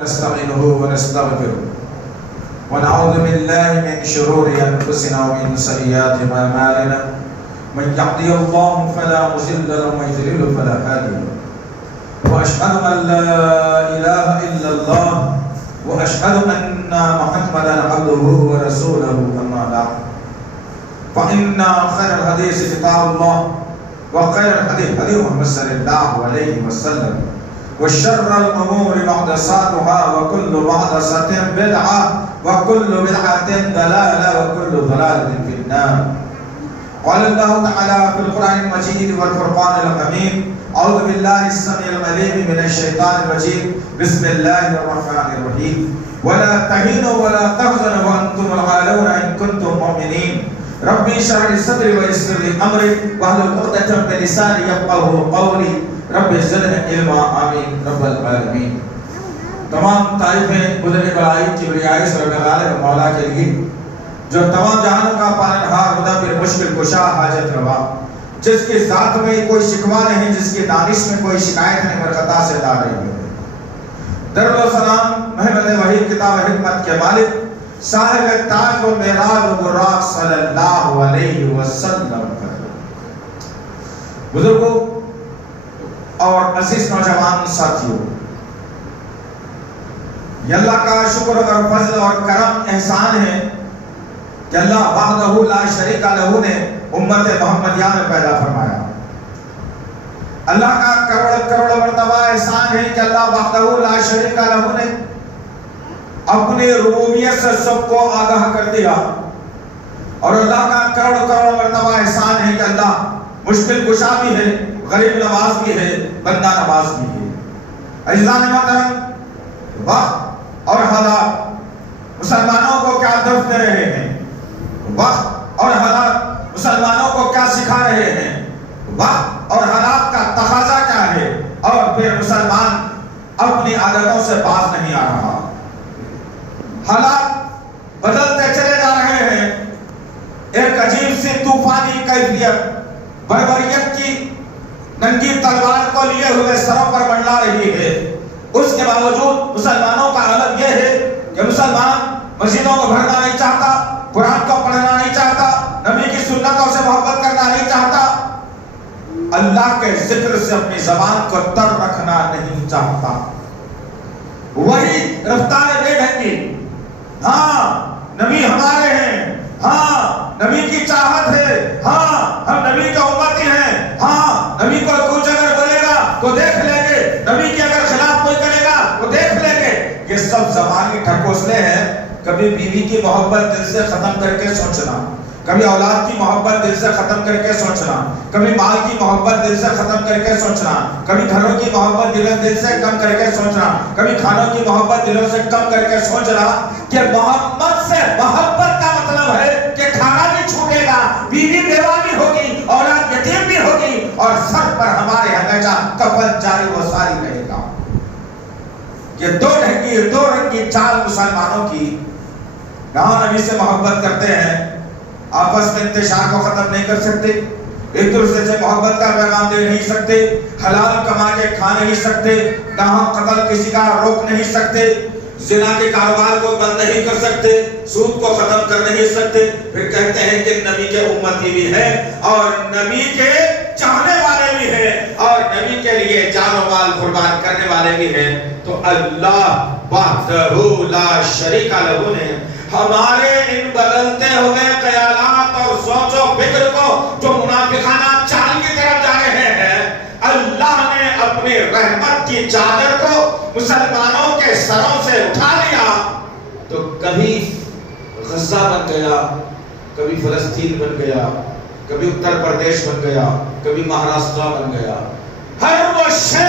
نستعينه ونستغفره ونعوذ بالله من شرور أنفسنا ومن سيئات أعمالنا من يهده الله فلا مضل له ومن يضلل فلا هادي له وأشهد أن لا إله إلا الله وأشهد أن محمدا عبده ورسوله أما بعد فإن خير الحديث كتاب الله وخير الحديث حديث محمد صلى الله عليه وسلم وشر الأمور محدثاتها وكل محدثة بدعة وكل بدعة ضلالة وكل ضلالة في النار. قال الله تعالى في القرآن المجيد والفرقان الحميد أعوذ بالله السميع العليم من الشيطان الرجيم بسم الله الرحمن الرحيم ولا تهنوا ولا تحزنوا وأنتم الأعلون إن كنتم مؤمنين ربي اشرح لي صدري ويسر لي أمري واحلل عقدة من لساني يفقهوا قولي رب زدنی علما آمین رب العالمین. تمام تعریفیں بزرگ بڑائی کبریائی سرور غالب مولا کے لیے جو تمام جہانوں کا پالنہار مدبر مشکل کشا حاجت روا، جس کی ذات میں کوئی شکوہ نہیں، جس کی دانش میں کوئی شکایت نہیں، مرخطا سے دار رہی ہے. درود و سلام محمد وحید کتاب حکمت کے مالک صاحب تاج و معراج و براق صلی اللہ علیہ وسلم پر. بزرگوں اور عزیز نوجوان ساتھیوں، یہ اللہ کا شکر اور فضل اور کرم احسان ہے کہ اللہ وحدہ لا شریک لہ نے امت محمدیہ میں پیدا فرمایا. اللہ کا کروڑ کروڑ مرتبہ احسان ہے کہ اللہ وحدہ لا شریک لہ نے اپنی ربوبیت سے سب کو آگاہ کر دیا. اور اللہ کا کروڑ کروڑ مرتبہ احسان ہے کہ اللہ مشکل کشا بھی ہے، غریب نواز بھی ہے، بندہ نواز بھی ہے. عزیزان محترم، وقت اور حالات مسلمانوں کو کیا درس دے رہے ہیں؟ وقت اور حالات مسلمانوں کو کیا سکھا رہے ہیں؟ وقت اور حالات کا تقاضا کیا ہے؟ اور پھر مسلمان اپنی عادتوں سے باز نہیں آ رہا. حالات بدلتے چلے جا رہے ہیں. ایک عجیب سی طوفانی کیفیت بربریت کی ننگی تلوار کو لیے ہوئے سروں پر منڈلا رہی ہے. اس کے باوجود مسلمانوں کا حالت یہ ہے کہ مسلمان مسجدوں کو بھرنا نہیں چاہتا، قرآن کو پڑھنا نہیں چاہتا، نبی کی سنتوں سے محبت کرنا نہیں چاہتا، اللہ کے ذکر سے اپنی زبان کو تر رکھنا نہیں چاہتا. وہی رفتار بے ڈھنگی، ہاں نبی ہمارے ہیں، ہاں نبی کی چاہت ہے، ہاں ہم نبی کا امتی ہیں، ہاں نبی کو کچھ اگر بولے گا تو دیکھ لیں گے، نبی کے اگر خلاف کوئی کرے گا تو دیکھ لیں گے. یہ سب زبانی ٹھکوسلے ہیں. کبھی بیوی کی محبت دل سے ختم کر کے سوچنا، کبھی اولاد کی محبت دل سے ختم کر کے سوچنا، کبھی مال کی محبت دل سے ختم کر کے سوچنا، کبھی گھروں کی محبت دل سے کم کر کے سوچنا، کبھی کھانوں کی محبت دلوں سے کم کر کے سوچنا کہ محبت سے محبت کا مطلب ہے کہ کھانا بھی چھوٹے گا، بیوی بیوہ بھی ہوگی، اولاد یتیم بھی ہوگی، اور سر پر ہمارے ہمیشہ کفن جاری و ساری رہے گا. یہ دو رنگ کی چال مسلمانوں کی. جہاں نبی سے محبت کرتے ہیں آپس میں انتشار کو ختم نہیں کر سکتے، ایک دوسرے سے محبت کا پیغام دے نہیں سکتے، حلال کما کے کھا نہیں سکتے، ناحق قتل کسی کا روک نہیں سکتے، زنا کے کاروبار کو بند نہیں کر سکتے، سود کو ختم کر نہیں سکتے، پھر کہتے ہیں کہ نبی کے امتی بھی ہیں اور نبی کے چاہنے والے بھی ہیں اور نبی کے لیے جان و مال قربان کرنے والے بھی ہیں. تو اللہ وحدہ لا شریک لہ نے ہمارے ان بدلتے ہوئے خیالات اور سوچ و فکر کو جو منافقانہ چال کی طرف جا رہے ہیں، اللہ نے اپنی رحمت کی چادر کو مسلمانوں کے سروں سے اٹھا لیا. تو کبھی غزہ بن گیا، کبھی فلسطین بن گیا، کبھی اتر پردیش بن گیا، کبھی مہاراشٹر بن گیا. ہر وہ شے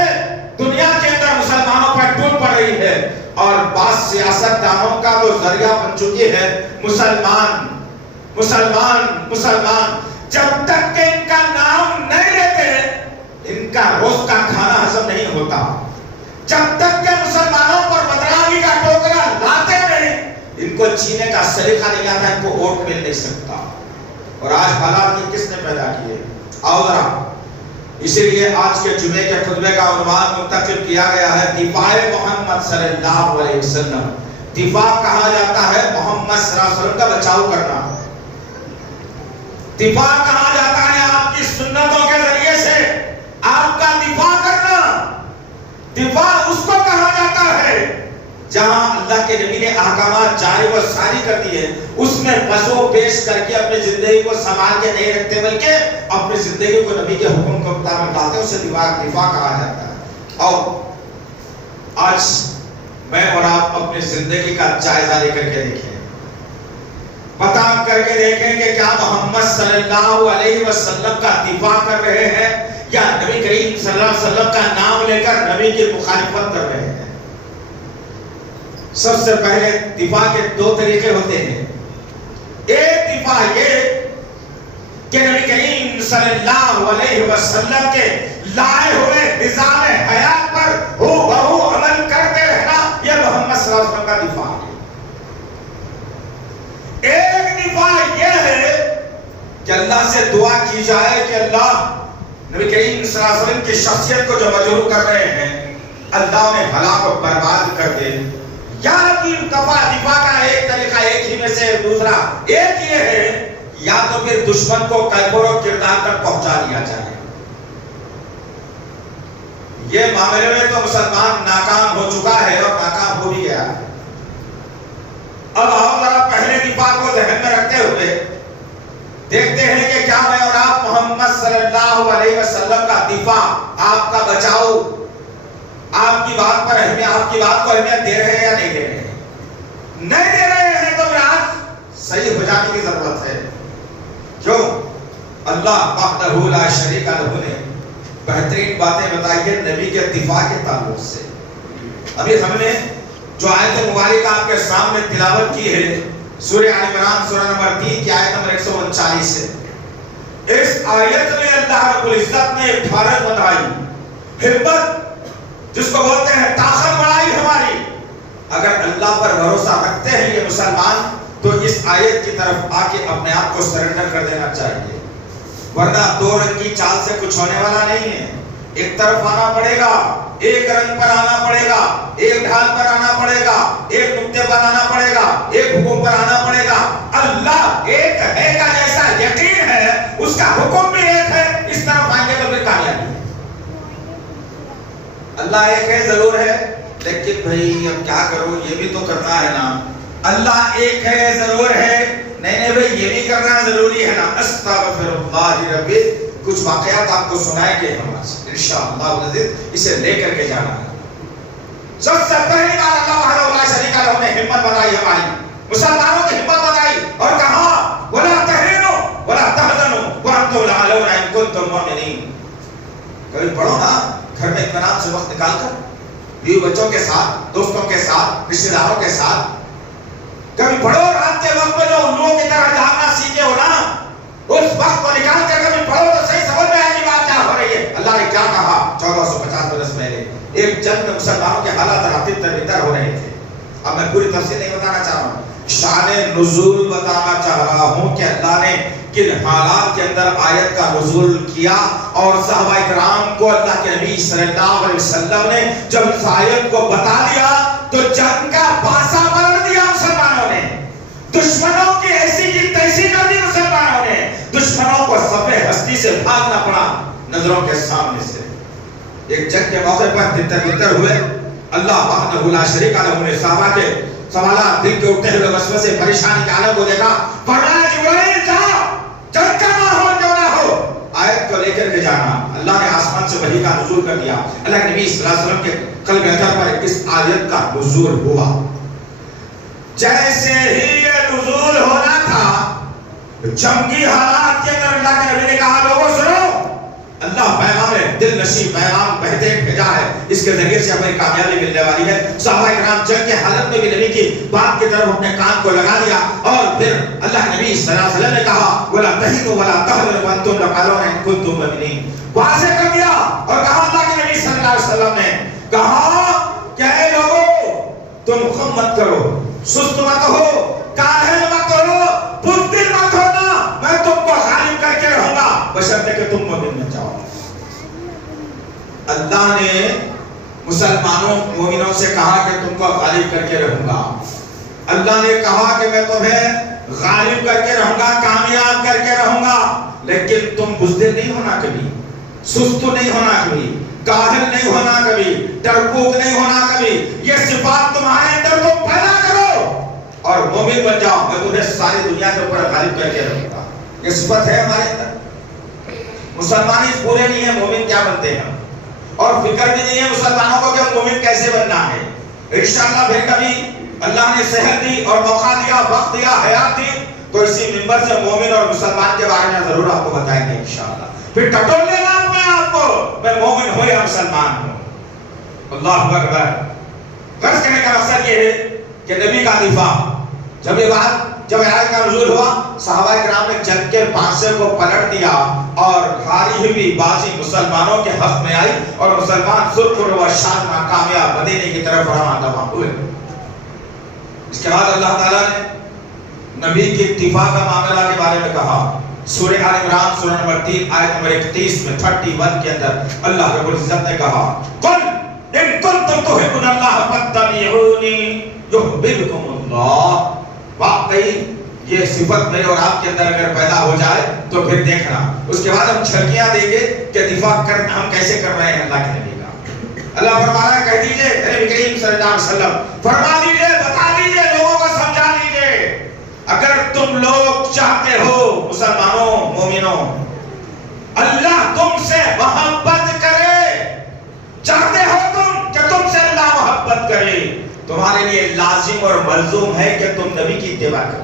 دنیا کے اندر مسلمانوں پر ٹوٹ پڑ رہی ہے اور بعض سیاست دانوں کا وہ ذریعہ بن چکی ہے مسلمان مسلمان مسلمان. جب تک کہ ان کا نام نہیں لیتے ان کا روز کا کھانا ہضم نہیں ہوتا. جب تک کہ مسلمانوں پر بدنامی کا ٹوکرا لاتے نہیں ان کو جینے کا سلیقہ نہیں آتا، ان کو ووٹ مل نہیں سکتا. اور آج حالات کی کس نے پیدا کیے؟ آؤ ذرا اسی لیے آج کے جمعے کے خطبے کا عنوان منتخب کیا گیا ہے دفاع محمد صلی اللہ علیہ وسلم۔ دفاع کہا جاتا ہے محمد صلی اللہ علیہ وسلم کا بچاؤ کرنا۔ دفاع کہا جاتا ہے آپ کی سنتوں کے ذریعے سے آپ کا دفاع کرنا۔ دفاع اس کو کہا جاتا ہے جہاں اللہ کے نبی نے احکامات جاری و ساری کر دیے، اس میں پسو پیش کر کے اپنی زندگی کو سنبھال کے نہیں رکھتے بلکہ اپنی زندگی کو نبی کے حکم کو مطابق ڈالتے ہیں، اسے دفاع کہا جاتا ہے۔ اور آج میں اور آپ اپنی زندگی کا جائزہ لے کر کے دیکھیں، پتہ کر کے دیکھیں کہ کیا محمد صلی اللہ علیہ وسلم کا دفاع کر رہے ہیں یا نبی کریم صلی اللہ علیہ وسلم کا نام لے کر نبی کی مخالفت کر رہے ہیں۔ سب سے پہلے دفاع کے دو طریقے ہوتے ہیں۔ ایک دفاع یہ کہ نبی کریم صلی اللہ علیہ وسلم کے لائے ہوئے نظام حیات پر ہو بہو عمل کرتے رہنا، یہ محمد صلی اللہ علیہ وسلم کا دفاع ہے۔ ایک دفاع یہ ہے کہ اللہ سے دعا کی جائے کہ اللہ نبی کریم صلی اللہ علیہ وسلم کی شخصیت کو جو مجروح کر رہے ہیں اللہ انہیں ہلاک و برباد کر دے۔ یا دفاع کا ایک طریقہ ایک ہی میں سے دوسرا ایک یہ ہے یا تو پھر دشمن کو کیفر و کردار تک پہنچا دیا جائے۔ یہ معاملے میں تو مسلمان ناکام ہو چکا ہے اور ناکام ہو بھی گیا۔ اب آؤ ذرا پہلے دفاع کو ذہن میں رکھتے ہوئے دیکھتے ہیں کہ کیا میں اور آپ محمد صلی اللہ علیہ وسلم کا دفاع، آپ کا بچاؤ، آپ کی بات پر اہمیت، آپ کی بات کو اہمیت دے رہے ہیں یا نہیں دے رہے ہیں؟ نہیں دے رہے ہیں تو آج صحیح ہو جانے کی ضرورت ہے۔ کیوں؟ اللہ وحدہ لا شریک لہ نے بہترین باتیں بتائی ہیں نبی کے دفاع کے تعلق سے۔ ابھی ہم نے جو آیت مبارکہ آپ کے سامنے تلاوت کی ہے سورہ آل عمران سورہ نمبر 3 کی آیت نمبر 139 سے، اس آیت میں اللہ رب العزت نے ایک بھارت بتائی، ہمت جس کو بولتے ہیں طاقت بڑھائی ہماری۔ اگر اللہ پر بھروسہ رکھتے ہیں یہ مسلمان تو اس آیت کی طرف آ کے اپنے آپ کو سرنڈر کر دینا چاہیے، ورنہ دو رنگ کی چال سے کچھ ہونے والا نہیں ہے۔ ایک طرف آنا پڑے گا، ایک رنگ پر آنا پڑے گا، ایک ڈھال پر آنا پڑے گا، ایک نقطے پر آنا پڑے گا، ایک حکم پر آنا پڑے گا۔ اللہ ایک ہے کا جیسا یقین ہے، اس کا حکم بھی ایک ہے، اس طرف آئیں گے تو پھر کامیابی ہے۔ اللہ ایک ہے ضرور ہے، لیکن بھائی اب کیا کرو، یہ بھی تو کرنا ہے نا۔ اللہ ایک ہے ضرور ہے، نہیں بھائی یہ بھی کرنا ضروری ہے نا۔ استغفر اللہ ربی، کچھ واقعات آپ کو سنائیں گے ہم انشاءاللہ العزیز، اسے لے کر کے جانا ہے۔ سب سے پہلی بار اللہ وحدہ لا شریک لہ نے ہمت بنائی ہماری، مسلمانوں کی ہمت بنائی اور کہا وَلَا تَهِنُوا وَلَا تَحْزَنُوا وَأَنتُمُ الْأَعْلَوْنَ إِن كُنتُم مُؤْمِنِينَ۔ کبھی پڑھو نا گھر میں اطمینان سے وقت نکال کر، بیوی بچوں کے ساتھ، دوستوں کے ساتھ، رشتہ داروں کے ساتھ کبھی پڑھو۔ رات کے وقت میں جو الوؤں کی طرح جاگنا سیکھے ہو نا، اس وقت کو نکال کر کبھی پڑھو تو صحیح سمجھ میں آئے گی بات کیا ہو رہی ہے۔ اللہ نے کیا کہا 1450 برس پہلے ایک جنگ میں مسلمانوں کے حالات راتب تر ہو رہے تھے۔ اب میں پوری تفصیل نہیں بتانا چاہ رہا ہوں، شان نزول بتانا چاہ رہا ہوں کہ اللہ نے کن حالات کے اندر آیت کا نزول کیا، اور صحابہ کرام کو اللہ کے نبی صلی اللہ علیہ وسلم نے جب اس آیت کو بتا دیا تو جنگ کا پاسا بدل دیا مسلمانوں نے، دشمنوں کی ایسی کی تیسی کر دی مسلمانوں نے، دشمنوں کو صفِ ہستی سے بھاگنا پڑا نظروں کے سامنے سے۔ ایک جنگ کے موقع پر تتر ہوئے، اللہ وحدہ لا شریک لہ نے صحابہ کے سوالات دل کے اٹھتے ہوئے وسوسے پریشانی کے عالم کو دیکھا، فرمایا جبرائیل جاؤ، جنگ کا ماحول کیوں نہ ہو، آیت کو لے کر کے جانا۔ اللہ نے آسمان سے وحی کا نزول کر دیا، اللہ کے نبی صلی اللہ علیہ وسلم کے قلب اطہر پر اس آیت کا نزول ہوا۔ جیسے ہی یہ نزول ہونا تھا، جنگی حالات کے اندر اللہ کے نبی نے کہا لوگوں سنو، اللہ پیغام ہے، دل نشیں پیغام بہترین بھیجا ہے، اس کے ذریعے سے ہمیں کامیابی ملنے والی ہے۔ صحابہ کرام جنگ کی حالت میں بھی نبی کی بات کی طرف اپنے کان کو لگا دیا، اور پھر اللہ کے نبی صلی اللہ علیہ وسلم نے کہا وَلَا تَهِنُوا وَلَا تَحْزَنُوا وَأَنتُمُ الْأَعْلَوْنَ إِن كُنتُم مُؤْمِنِينَ، واضح کر دیا اور کہا اللہ کے نبی صلی اللہ علیہ وسلم نے کہا کہ اے لوگوں تم خم مت کرو، سست مت ہو، کاہل مت ہو، بزدل مت ہونا، میں تم کو غالب کر کے رہوں گا بشرطے کہ تم مومن بن جاؤ۔ اللہ نے مسلمانوں مومنوں سے کہا کہ تم کو غالب کر کے رہوں گا. اللہ نے کہا کہ میں تمہیں غالب کر کے رہوں گا, کامیاب کر کے رہوں گا, لیکن تم بزدل نہیں ہونا کبھی, سست نہیں ہونا کبھی, کاہل نہیں ہونا کبھی, ڈرپوک نہیں ہونا کبھی. یہ صفات تمہارے اندر تم پیدا کرو اور مومن بن جاؤ, میں تمہیں ساری دنیا کے اوپر غالب کر کے رہوں گا. یہ صفت ہے ہمارے اندر. مسلمان اس پورے نہیں ہیں مومن کیا بنتے ہیں, اور فکر بھی نہیں ہے مسلمانوں کو کہ مومن کیسے بننا ہے. انشاءاللہ پھر کبھی اللہ نے صحت دی اور موقع دیا, وقت دیا, حیات دی, تو اسی منبر سے مومن اور مسلمان کے بارے میں ضرور آپ کو بتائیں گے انشاءاللہ. پھر ٹٹول لینا اپنے آپ کو, میں مومن ہوں یا مسلمان ہوں. اللہ اکبر. غرض کرنے کا مقصد یہ ہے کہ نبی کا دفاع, جب آیت کا نزول ہوا, صحابہ کرام نے جنگ کے پانسے کو پلٹ دیا اور ہاری ہوئی بازی مسلمانوں کے حق میں آئی اور مسلمان سرخر و شان کامیاب مدینے کی طرف روانہ ہوئے. اس کے بعد اللہ تعالیٰ نے نبی کی دفاع کا معاملہ کے بارے میں کہا. سورہ آل عمران سورہ نمبر 3 آیت نمبر 31 میں 31 کے اندر اللہ رب العزت نے کہا, قل ان کنتم تحبون اللہ فاتبعونی یحببکم اللہ. واقعی یہ صفت میرے اور آپ کے اندر اگر پیدا ہو جائے تو پھر دیکھنا, اس کے بعد ہم جھلکیاں دیں گے کہ دفاع کرنا ہم کیسے کر رہے ہیں اللہ کے نبی کا. اللہ فرما رہا ہے, کہہ دیجئے نبی کریم صلی اللہ علیہ وسلم, فرما دیجئے, بتا دیجئے, لوگوں کو سمجھا دیجئے, اگر تم لوگ چاہتے ہو مسلمانوں مومنوں اللہ تم سے محبت کرے, چاہتے ہو تم کہ تم سے اللہ محبت کرے, تمہارے لیے لازم اور ملزوم ہے کہ تم نبی کی اتباع کرو.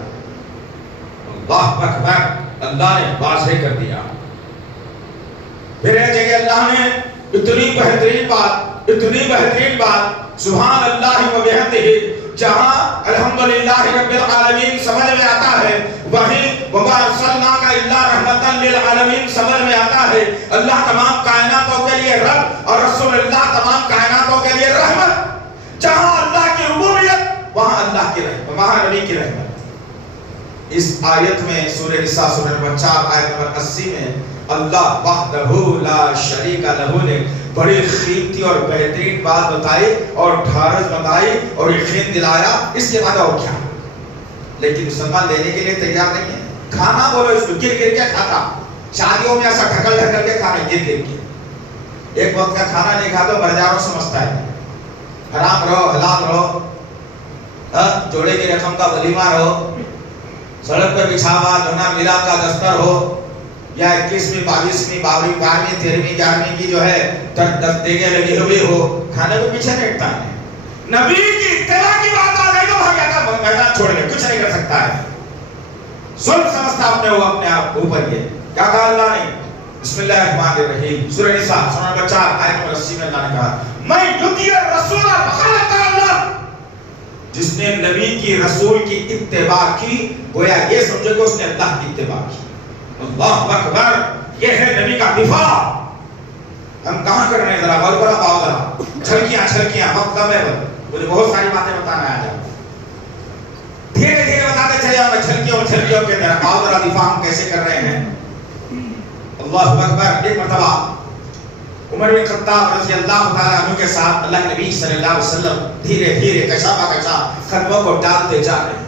اللہ اکبر. اللہ نے واضح کر دیا. پھر ایک جگہ اللہ نے اتنی بہترین بات سبحان اللہ و بحمدہ, جہاں الحمدللہ رب العالمین سمجھ میں آتا ہے, وہیں وما ارسلناک الا رحمتا للعالمین سمجھ میں آتا ہے. اللہ تمام کائناتوں کے لیے رب اور رسول اللہ تمام کائناتوں کے لیے رحمت. جہاں اللہ کی ربوبیت وہاں اللہ کی رحمت, وہاں نبی کی رحمت. اس آیت میں سورہ نساء سورہ نمبر 4 آیت نمبر 80 میں اللہ وحدہ لا شریک لہ نے بڑی قیمتی اور بہترین بات بتائی اور ڈھارس بتائی اور یقین دلایا. اس کے بعد اور کیا, لیکن مسلمان لینے کے لیے تیار نہیں ہے. کھانا بولو اس کو, گر کے کھاتا, شادیوں میں ایسا ڈھکل کے کھانا, گر کے. ایک وقت کا کھانا نہیں کھاتا مرجاروں سمجھتا ہے, حرام رہو حلال رہو, جوڑے کی رقم کا ولیمہ رہو, سڑک پر بچھا ہوا دھونا ملا کا دستر ہو, یا 21ویں 22ویں 12ویں 13ویں 11ویں کی جو ہے 10 دیگیں لگی ہوئی ہو, کھانے کو پیچھے ہٹتا ہے. نبی کی اتباع کی بات آ گئی تو بھاگ جاتا, میدان چھوڑ کے کچھ نہیں کر سکتا ہے. سن سمجھتا اپنے وہ اپنے آپ اوپر. یہ کیا کہا اللہ نے, بسم اللہ الرحمن الرحیم, سورہ نساء سورہ نمبر 4 آیت نمبر 80 میں اللہ نے کہا, میں یطیع الرسول فقد اللہ, جس نے نبی کی رسول کی اتباع کی گویا یہ سمجھے کہ اس نے اللہ کی اتباع کی. اللہ اکبر. یہ ہے نبی کا دفاع. ہم کہاں کر رہے ہیں, ذرا غور کرو, آؤ ذرا چھلکیاں وقت کم ہے, مجھے بہت ساری باتیں بتانا ہے آج. دھیرے دھیرے بتاتے چلے جاؤ میں چھلکیوں کے اندر. آؤ ذرا دفاع ہم کیسے کر رہے ہیں. اللہ اکبر. ایک مرتبہ عمر بن خطاب رضی اللہ تعالی عنہ کے ساتھ اللہ کے نبی صلی اللہ علیہ وسلم دھیرے دھیرے کشا قدموں کو ڈالتے جا رہے ہیں.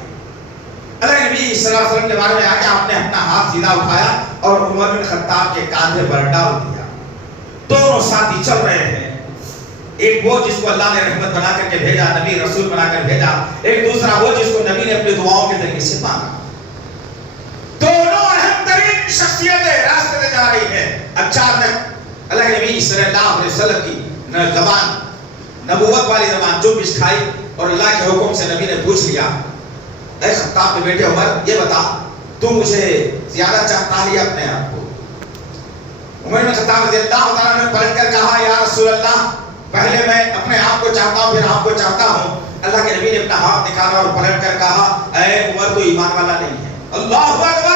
اللہ کے نبی صلی اللہ علیہ وسلم کے بارے میں آیا کہ آپ نے اپنا ہاتھ سیدھا اٹھایا اور عمر بن خطاب کے کاندھے پر ڈال دیا. دونوں ساتھی چل رہے ہیں, ایک وہ جس کو اللہ نے رحمت بنا کر کے بھیجا, نبی رسول بنا کر بھیجا, ایک دوسرا وہ جس کو نبی نے اپنی دعاؤں کے ذریعے سے مانگا. دونوں اہم ترین شخصیتیں راستے میں جا رہی ہیں. اچانک اللہ کے نبی صلی اللہ علیہ وسلم کی زبان, نبوت والی زبان جو بچھائی اور اللہ کے حکم سے نبی نے پوچھ لیا, اے خطاب کے بیٹے عمر, یہ بتا تو مجھے زیادہ چاہتا ہے یا اپنے آپ کو. عمر بن خطاب رضی اللہ تعالیٰ نے پلٹ کر کہا, یا رسول اللہ, پہلے میں اپنے آپ کو چاہتا ہوں پھر آپ کو چاہتا ہوں. اللہ کے نبی نے اپنا ہاتھ نکالا اور پلٹ کر کہا, اے عمر تو ایمان والا نہیں ہے. اللہ اکبر.